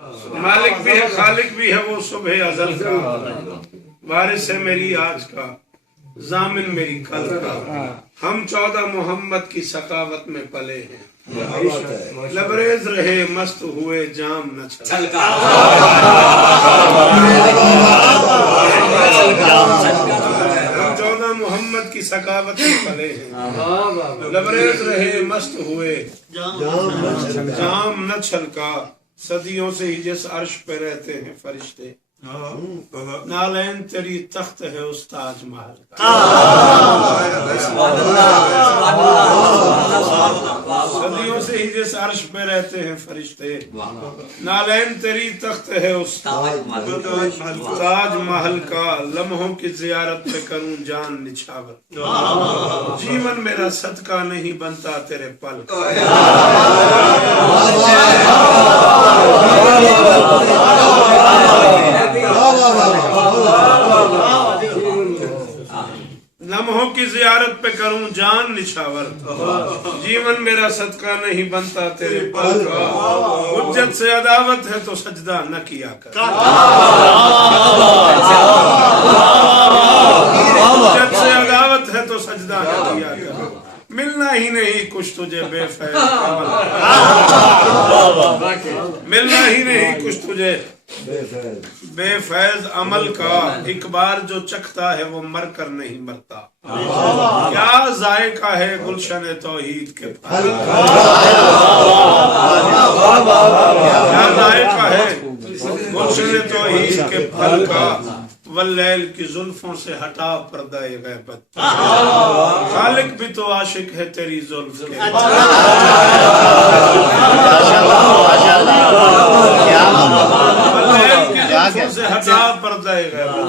مالک بھی ہے خالق بھی ہے وہ صبح ازل کا، وارث ہے میری آج کا ضامن میری کل کا، ہم 14 محمد کی سخاوت میں پلے ہیں، لبریز رہے مست ہوئے جام نہ چھلکا، ہم 14 محمد کی سخاوت میں پلے ہیں، لبریز رہے مست ہوئے جام نہ چھلکا، صدیوں سے ہی جس عرش پہ رہتے ہیں فرشتے، نالین تیری تخت ہے اس تاج محل کا، صدیوں سے ہی جس عرش پہ رہتے ہیں فرشتے، نالین تیری تخت ہے اس تاج محل کا، لمحوں کی زیارت پہ کروں جان نچھاور، جیون میرا صدقہ نہیں بنتا تیرے پل کا، لمحوں کی زیارت پہ کروں جان نچھاور، جیون میرا صدقہ نہیں بنتا تیرے پل کا، حجت سے عداوت ہے تو سجدہ نہ کیا کر، حجت سے عداوت ہے تو سجدہ نہ کیا کر، ملنا ہی نہیں کچھ تجھے بے فیض عمل کا، ملنا ہی نہیں کچھ تجھے بے فیض عمل کا، ایک بار جو چکھتا ہے وہ مر کر نہیں مرتا، کیا ذائقہ ہے گلشن توحید کے پھل کا، کیا ذائقہ ہے گلشن توحید کے پھل کا، واللیل کی زلفوں سے ہٹا پردہ غیبت، خالق بھی تو عاشق ہے تیری زلف کے، واللیل کی زلفوں سے ہٹا پردہ غیبت،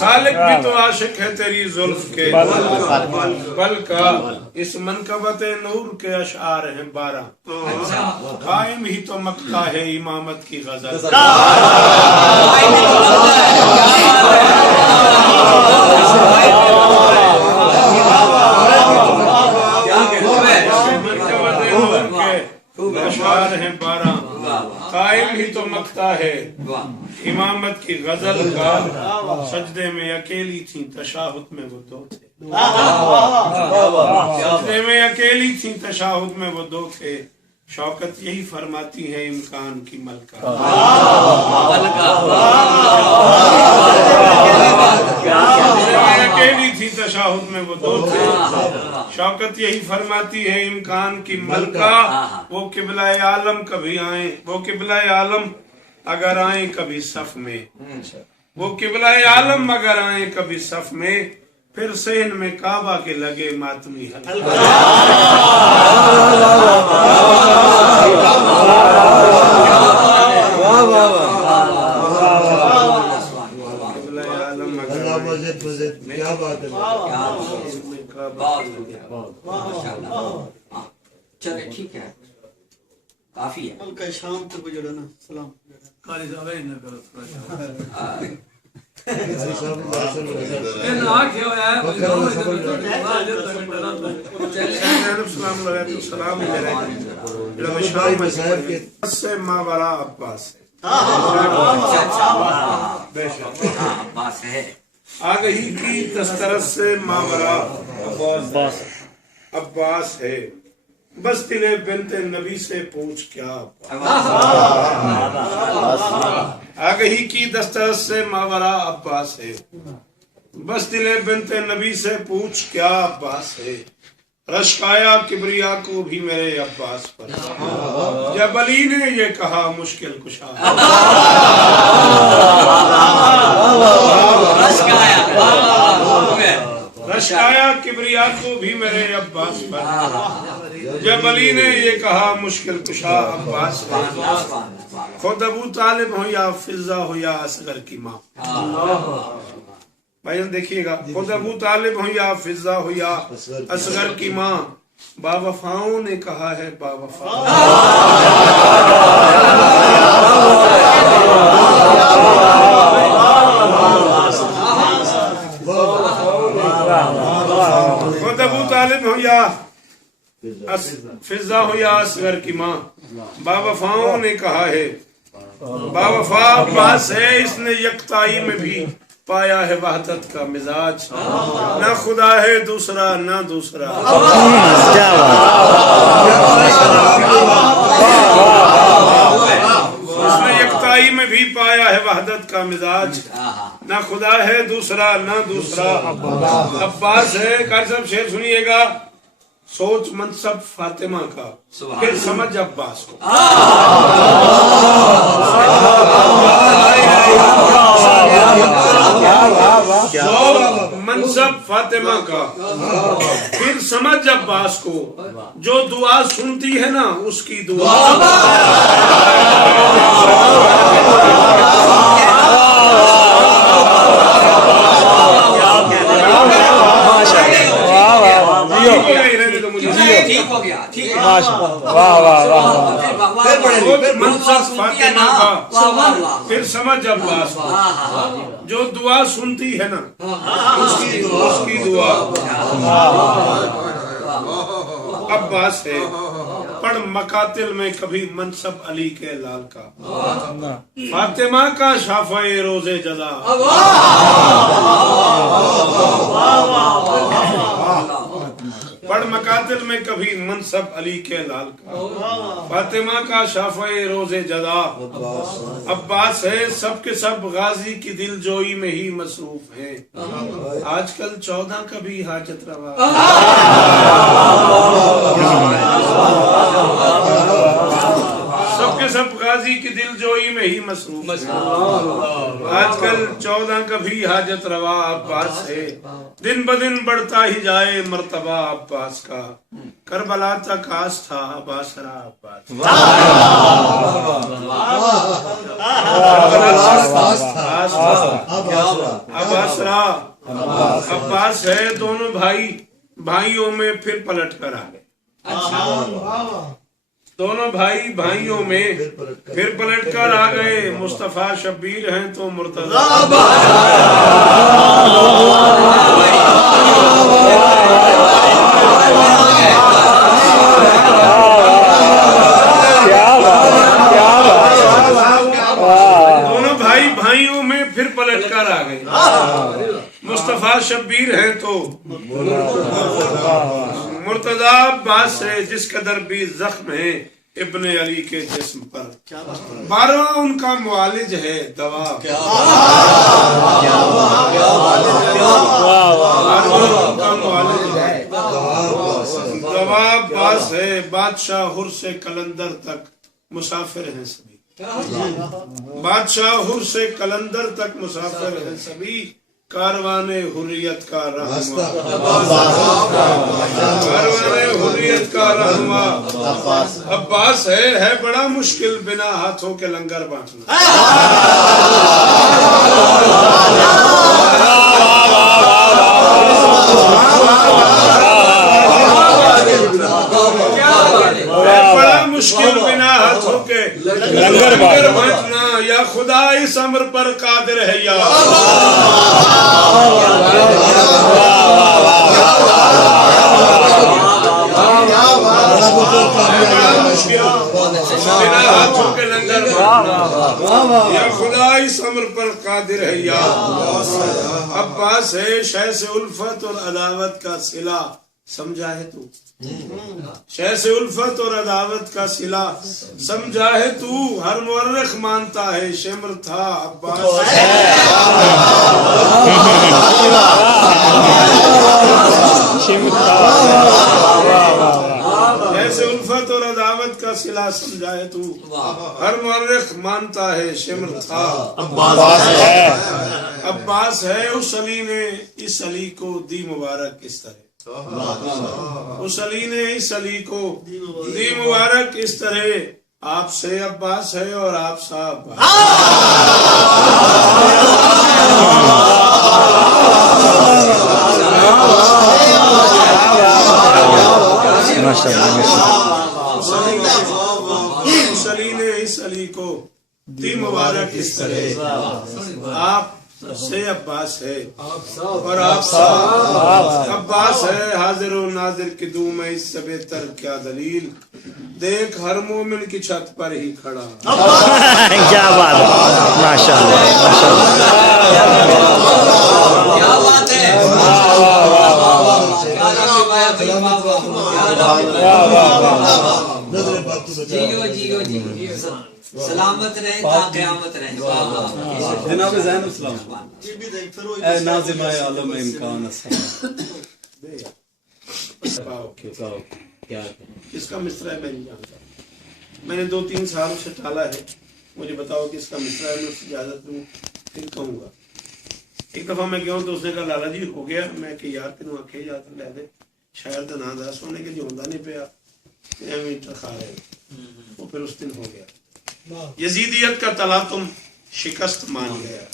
خالق بھی تو عاشق ہے تیری زلف کے بل کا، اس منقبت نور کے اشعار ہیں 12، قائم ہی تو مکہ ہے امامت کی غزل، اشعار ہیں 12، قائم ہی تو مکتا ہے امامت کی غزل کا، سجدے میں اکیلی تھیں تشاہد میں وہ دو تھے، سجدے میں اکیلی تھیں تشاہد میں وہ دو تھے، شوکت یہی فرماتی ہے امکان کی ملکہ، اکیلی تھی تشاہد میں وہ دو تھے، شوکت یہی فرماتی ہے امکان کی ملکہ، وہ قبلہ عالم کبھی آئیں، وہ قبلہ عالم اگر آئیں کبھی صف میں، وہ قبلہ عالم اگر آئیں کبھی صف میں، پھر سین میں کعبہ کے لگے ماتمی حلقہ، کیا بات ہے، چلے ٹھیک ہے کافی ہے، کل کا شام تک جڑا نا سلام قاری صاحب ہے نہ کرو سلام سے ماورا عباس ہے، آگہی کی دسترس سے ماورا عباس ہے، بس دل بنت نبی سے پوچھ کیا آگہی کی دسترس سے ماورا عباس ہے، بس دل بنت نبی سے پوچھ کیا عباس ہے، رشک آیا کبریا کو بھی میرے عباس پر، جب علی نے یہ کہا مشکل کشا، رشک آیا کبریا کو بھی میرے عباس پر، جب علی نے یہ کہا مشکل کشا عباس پر، خود ابو طالب ہو یا فضہ ہو یا اصغر کی ماں، بھائی دیکھیے گا، خود ابو طالب ہو یا فضہ ہو یا اصغر کی ماں، با وفاؤں نے کہا ہے با وفا، خود ابو طالب ہو یا فضہ ہو یا اصغر کی ماں، با وفاؤں نے کہا ہے باوفا عباس ہے، اس نے یکتائی میں بھی پایا ہے وحدت کا مزاج، نہ خدا ہے دوسرا نہ دوسرا، اس نے یکتائی میں بھی پایا ہے وحدت کا مزاج، نہ خدا ہے دوسرا نہ دوسرا۔ عباس ہے، قاری صاحب شعر سنیے گا، سوچ منصب فاطمہ کا پھر سمجھ عباس کو، منصب فاطمہ کا پھر سمجھ عباس کو، جو دعا سنتی ہے نا اس کی دعا، ٹھیک ہو گیا، ٹھیک ہے، منصب فاطمہ کا پھر سمجھ عباس کو، جو دعا سنتی ہے نا اس کی دعا۔ عباس ہے، پڑھ مقاتل میں کبھی منصب علی کے لال کا، فاطمہ کا شافع روز جزا، پڑھ مقاتل میں کبھی منصب علی کے لال کا، فاطمہ کا شافع روز جزا۔ عباس ہے، سب کے سب غازی کی دل جوئی میں ہی مصروف ہیں، آج کل 14 کا بھی حاجت روا، سب کے سب غازی کی دل جوئی میں ہی مصروف ہیں، آج کل 14 کا بھی حاجت روا۔ عباس ہے، دن بدن بڑھتا ہی جائے مرتبہ عباس کا، کربلا تک آس تھا اباسرا عباس، اباسرا عباس ہے، دونوں بھائیوں میں پھر پلٹ کر آ گئے، دونوں بھائیوں میں پھر پلٹ کر آ گئے، مصطفیٰ شبیر ہیں تو مرتضی، دونوں بھائیوں میں پھر پلٹ کر آ گئے، مصطفیٰ شبیر ہیں تو مرتضی۔ عباس ہے، جس قدر بھی زخم ہے ابن علی کے جسم پر، 12 ان کا معالج ہے دوا، دوا عباس ہے، بادشاہ حر سے قلندر تک مسافر ہیں سبھی، بادشاہ حر سے قلندر تک مسافر ہیں سبھی، کاروان حریت کا رہنما، کاروان حریت کا رہنما۔ عباس ہے بڑا مشکل بنا ہاتھوں کے لنگر بانٹنا، بڑا مشکل بنا ہاتھوں کے لنگر بانٹنا، یا خدا اس امر پر قادر ہے یا بنا ہاتھوں کے لنگر بانٹنا، یا خدا اس امر پر قادر ہے یا۔ عباس ہے، شے سے الفت اور عداوت کا صلہ سمجھا ہے تو، شے سے الفت اور عداوت کا صلہ سمجھا ہے تو، ہر مورخ مانتا ہے شمر تھا عباس، ایسے الفت اور عداوت کا صلہ سمجھا ہے تو، ہر مورخ مانتا ہے شمر تھا عباس ہے۔ اس علی نے اس علی کو دی مبارک اس طرح، اس علی نے اس علی کو دی مبارک اس طرح، آپ سے عباس ہے اور آپ سا عباس، اس علی نے اس علی کو دی مبارک اس طرح، آپ سے عباس ہے اور آپ صاحب عباس ہے، حاضر و ناظر کی دو میں اس سے بہتر کیا دلیل، دیکھ ہر مومن کی چھت پر ہی کھڑا ماشاءاللہ کیا بات ہے نظر پاک تو بچا جیو سلامت رہے تا قیامت رہے جناب زین السلام یہ بھی دیکھ پھر وہ اے ناظم عالم امکان السلام کیا کس کا مصرع ہے میں نہیں جانتا. میں نے 2-3 سال سے ٹالا ہے. مجھے بتاؤ کس کا مصرع ہے, میں اس کی اجازت لوں پھر کہوں گا. ایک دفعہ میں گیا تو اس نے کہا لالا جی ہو گیا. میں کہ یار تینوں آکھے جا تو لے دے شاید تو نہ دس ہونے کے جو ہوندہ نہیں پیا میٹر کھا رہے. وہ پھر اس دن ہو گیا. یزیدیت کا تلاطم شکست مان گیا.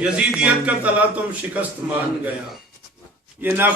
یزیدیت کا تلاطم شکست مان گیا. یہ نہ